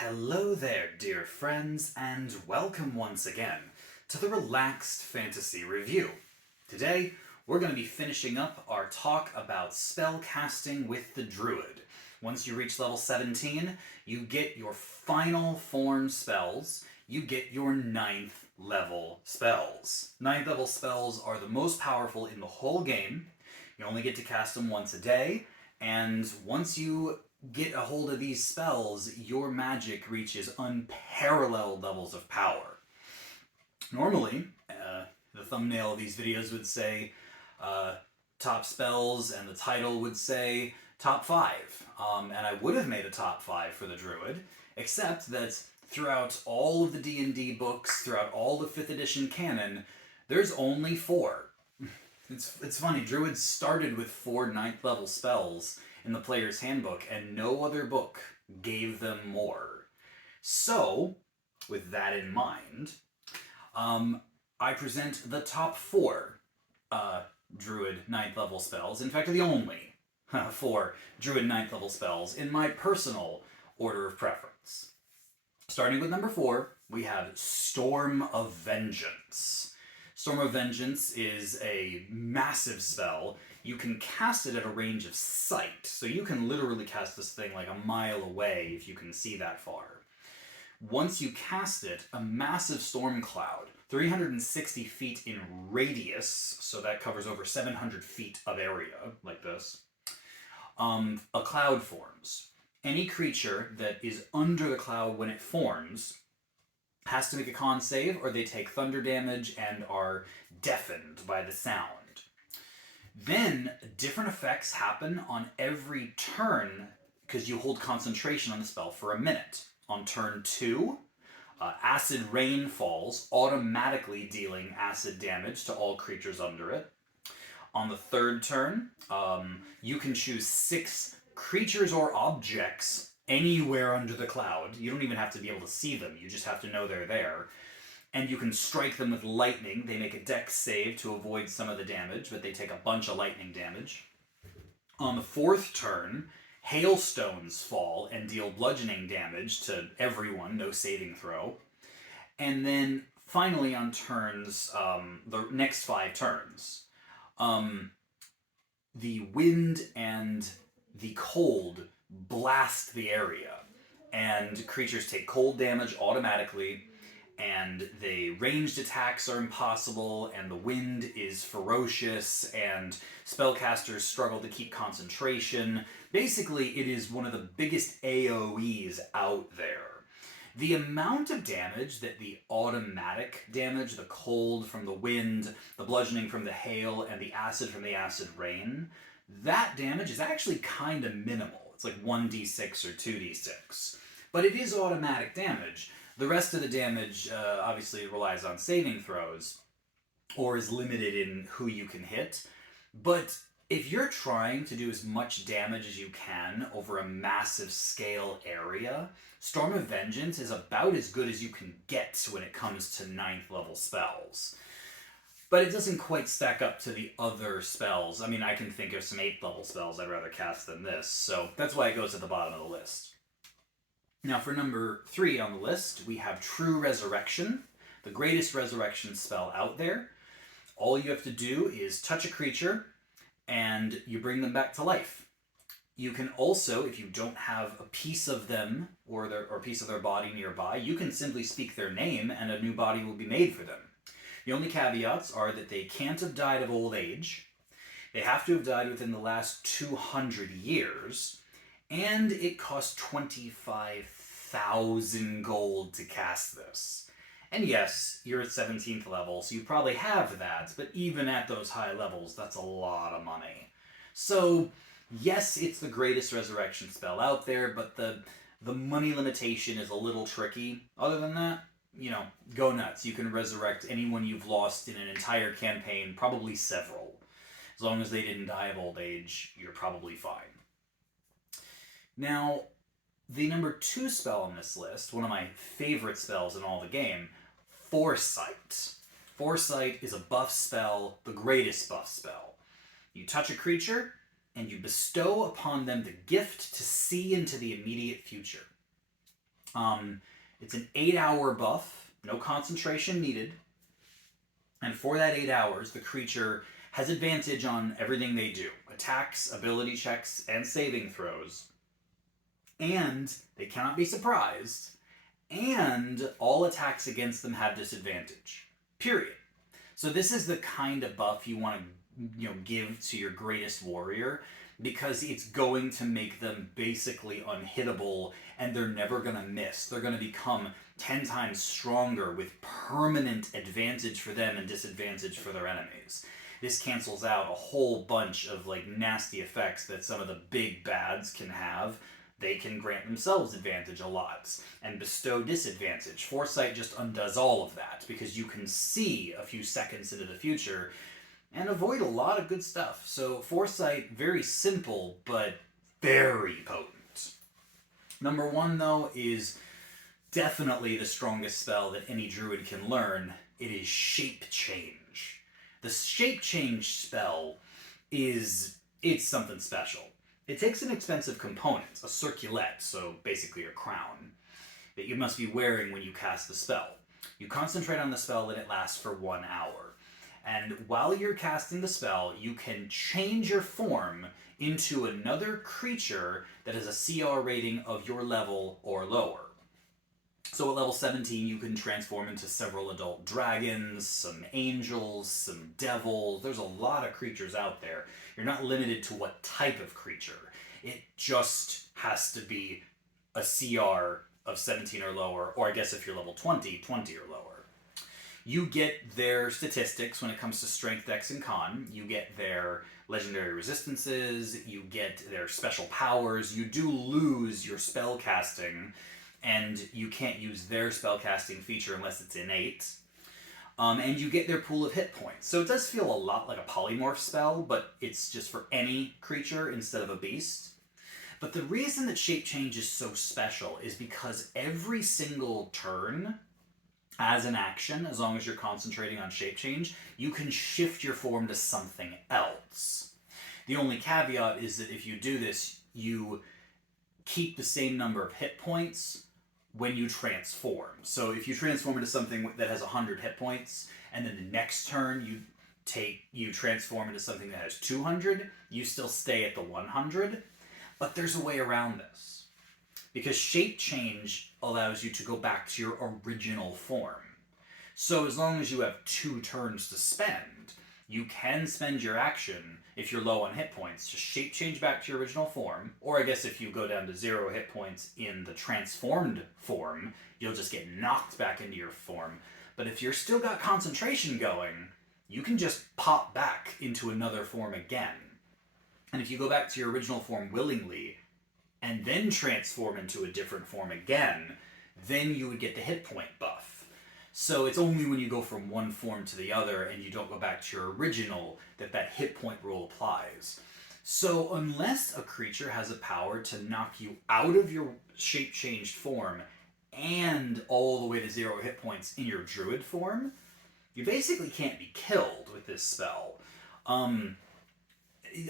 Hello there, dear friends, and welcome once again to the Relaxed Fantasy Review. Today, we're going to be finishing up our talk about spell casting with the Druid. Once you reach level 17, you get your final form spells. You get your 9th level spells. 9th level spells are the most powerful in the whole game. You only get to cast them once a day, and once you get a hold of these spells, your magic reaches unparalleled levels of power. Normally, the thumbnail of these videos would say top spells, and the title would say top 5. And I would have made a top 5 for the Druid, except that throughout all of the D&D books, throughout all the 5th edition canon, there's only 4. It's funny, Druids started with 4 9th level spells in the player's handbook, and no other book gave them more. So, with that in mind, I present the top 4 Druid 9th level spells. In fact, the only 4 Druid 9th level spells in my personal order of preference. Starting with number 4, we have Storm of Vengeance. Storm of Vengeance is a massive spell. You can cast it at a range of sight, so you can literally cast this thing like a mile away if you can see that far. Once you cast it, a massive storm cloud, 360 feet in radius, so that covers over 700 feet of area, like this, a cloud forms. Any creature that is under the cloud when it forms has to make a con save, or they take thunder damage and are deafened by the sound. Then, different effects happen on every turn, because you hold concentration on the spell for a minute. On turn 2, acid rain falls, automatically dealing acid damage to all creatures under it. On the 3rd turn, you can choose 6 creatures or objects anywhere under the cloud. You don't even have to be able to see them, you just have to know they're there. And you can strike them with lightning. They make a dex save to avoid some of the damage, but they take a bunch of lightning damage. On the 4th turn, hailstones fall and deal bludgeoning damage to everyone, no saving throw. And then finally on turns, the next 5 turns, the wind and the cold blast the area, and creatures take cold damage automatically, and the ranged attacks are impossible, and the wind is ferocious, and spellcasters struggle to keep concentration. Basically, it is one of the biggest AoEs out there. The amount of damage that the automatic damage, the cold from the wind, the bludgeoning from the hail, and the acid from the acid rain, that damage is actually kind of minimal. It's like 1d6 or 2d6. But it is automatic damage. The rest of the damage obviously relies on saving throws, or is limited in who you can hit. But if you're trying to do as much damage as you can over a massive scale area, Storm of Vengeance is about as good as you can get when it comes to 9th level spells. But it doesn't quite stack up to the other spells. I mean, I can think of some 8th level spells I'd rather cast than this, so that's why it goes at the bottom of the list. Now for number 3 on the list, we have True Resurrection, the greatest resurrection spell out there. All you have to do is touch a creature, and you bring them back to life. You can also, if you don't have a piece of them or a piece of their body nearby, you can simply speak their name, and a new body will be made for them. The only caveats are that they can't have died of old age, they have to have died within the last 200 years, and it costs 25,000 gold to cast this. And yes, you're at 17th level, so you probably have that, but even at those high levels, that's a lot of money. So, yes, it's the greatest resurrection spell out there, but the money limitation is a little tricky. Other than that, go nuts. You can resurrect anyone you've lost in an entire campaign, probably several. As long as they didn't die of old age, you're probably fine. Now, the number 2 spell on this list, one of my favorite spells in all the game, Foresight. Foresight is a buff spell, the greatest buff spell. You touch a creature, and you bestow upon them the gift to see into the immediate future. It's an 8-hour buff, no concentration needed. And for that 8 hours, the creature has advantage on everything they do. Attacks, ability checks, and saving throws. And they cannot be surprised. And all attacks against them have disadvantage. Period. So this is the kind of buff you want to give to your greatest warrior, because it's going to make them basically unhittable, and they're never going to miss. They're going to become 10 times stronger with permanent advantage for them and disadvantage for their enemies. This cancels out a whole bunch of nasty effects that some of the big bads can have. They can grant themselves advantage a lot and bestow disadvantage. Foresight just undoes all of that, because you can see a few seconds into the future and avoid a lot of good stuff. So Foresight, very simple, but very potent. Number 1, though, is definitely the strongest spell that any druid can learn. It is Shape Change. The Shape Change spell it's something special. It takes an expensive component, a circlet, so basically a crown, that you must be wearing when you cast the spell. You concentrate on the spell and it lasts for 1 hour. And while you're casting the spell, you can change your form into another creature that has a CR rating of your level or lower. So at level 17, you can transform into several adult dragons, some angels, some devils. There's a lot of creatures out there. You're not limited to what type of creature. It just has to be a CR of 17 or lower, or I guess if you're level 20, 20 or lower. You get their statistics when it comes to strength, dex, and con. You get their legendary resistances. You get their special powers. You do lose your spell casting, and you can't use their spellcasting feature unless it's innate. And you get their pool of hit points. So it does feel a lot like a polymorph spell, but it's just for any creature instead of a beast. But the reason that Shape Change is so special is because every single turn, as an action, as long as you're concentrating on Shape Change, you can shift your form to something else. The only caveat is that if you do this, you keep the same number of hit points when you transform. So if you transform into something that has 100 hit points, and then the next turn you transform into something that has 200, you still stay at the 100. But there's a way around this, because Shape Change allows you to go back to your original form. So as long as you have 2 turns to spend, you can spend your action, if you're low on hit points, to Shape Change back to your original form. Or I guess if you go down to 0 hit points in the transformed form, you'll just get knocked back into your form. But if you're still got concentration going, you can just pop back into another form again. And if you go back to your original form willingly, and then transform into a different form again, then you would get the hit point buff. So it's only when you go from one form to the other and you don't go back to your original that hit point rule applies. So unless a creature has a power to knock you out of your shape-changed form and all the way to 0 hit points in your druid form, you basically can't be killed with this spell.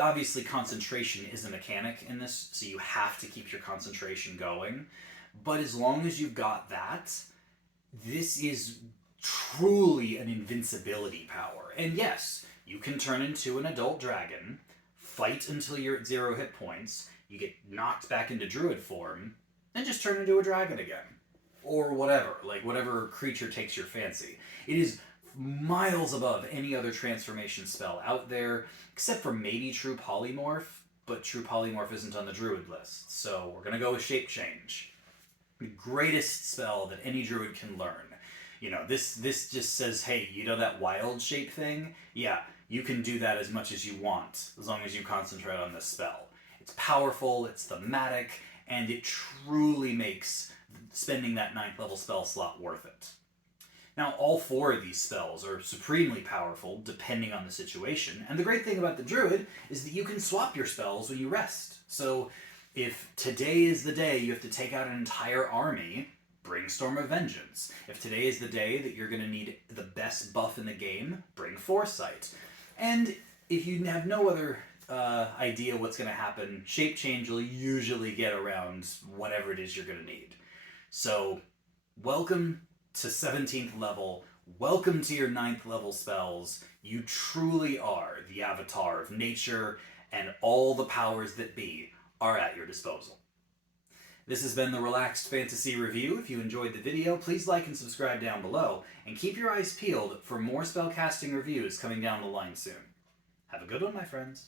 Obviously, concentration is a mechanic in this, so you have to keep your concentration going. But as long as you've got that, this is truly an invincibility power. And yes, you can turn into an adult dragon, fight until you're at 0 hit points, you get knocked back into druid form, and just turn into a dragon again. Or whatever, whatever creature takes your fancy. It is miles above any other transformation spell out there, except for maybe True Polymorph, but True Polymorph isn't on the druid list, so we're gonna go with Shape Change. The greatest spell that any druid can learn. You know, this just says, hey, you know that wild shape thing? Yeah, you can do that as much as you want, as long as you concentrate on this spell. It's powerful, it's thematic, and it truly makes spending that 9th level spell slot worth it. Now, all 4 of these spells are supremely powerful, depending on the situation, and the great thing about the druid is that you can swap your spells when you rest. So, if today is the day you have to take out an entire army, bring Storm of Vengeance. If today is the day that you're going to need the best buff in the game, bring Foresight. And if you have no other idea what's going to happen, Shape Change will usually get around whatever it is you're going to need. So, welcome to 17th level. Welcome to your 9th level spells. You truly are the avatar of nature, and all the powers that be are at your disposal. This has been the Relaxed Fantasy Review. If you enjoyed the video, please like and subscribe down below, and keep your eyes peeled for more spellcasting reviews coming down the line soon. Have a good one, my friends.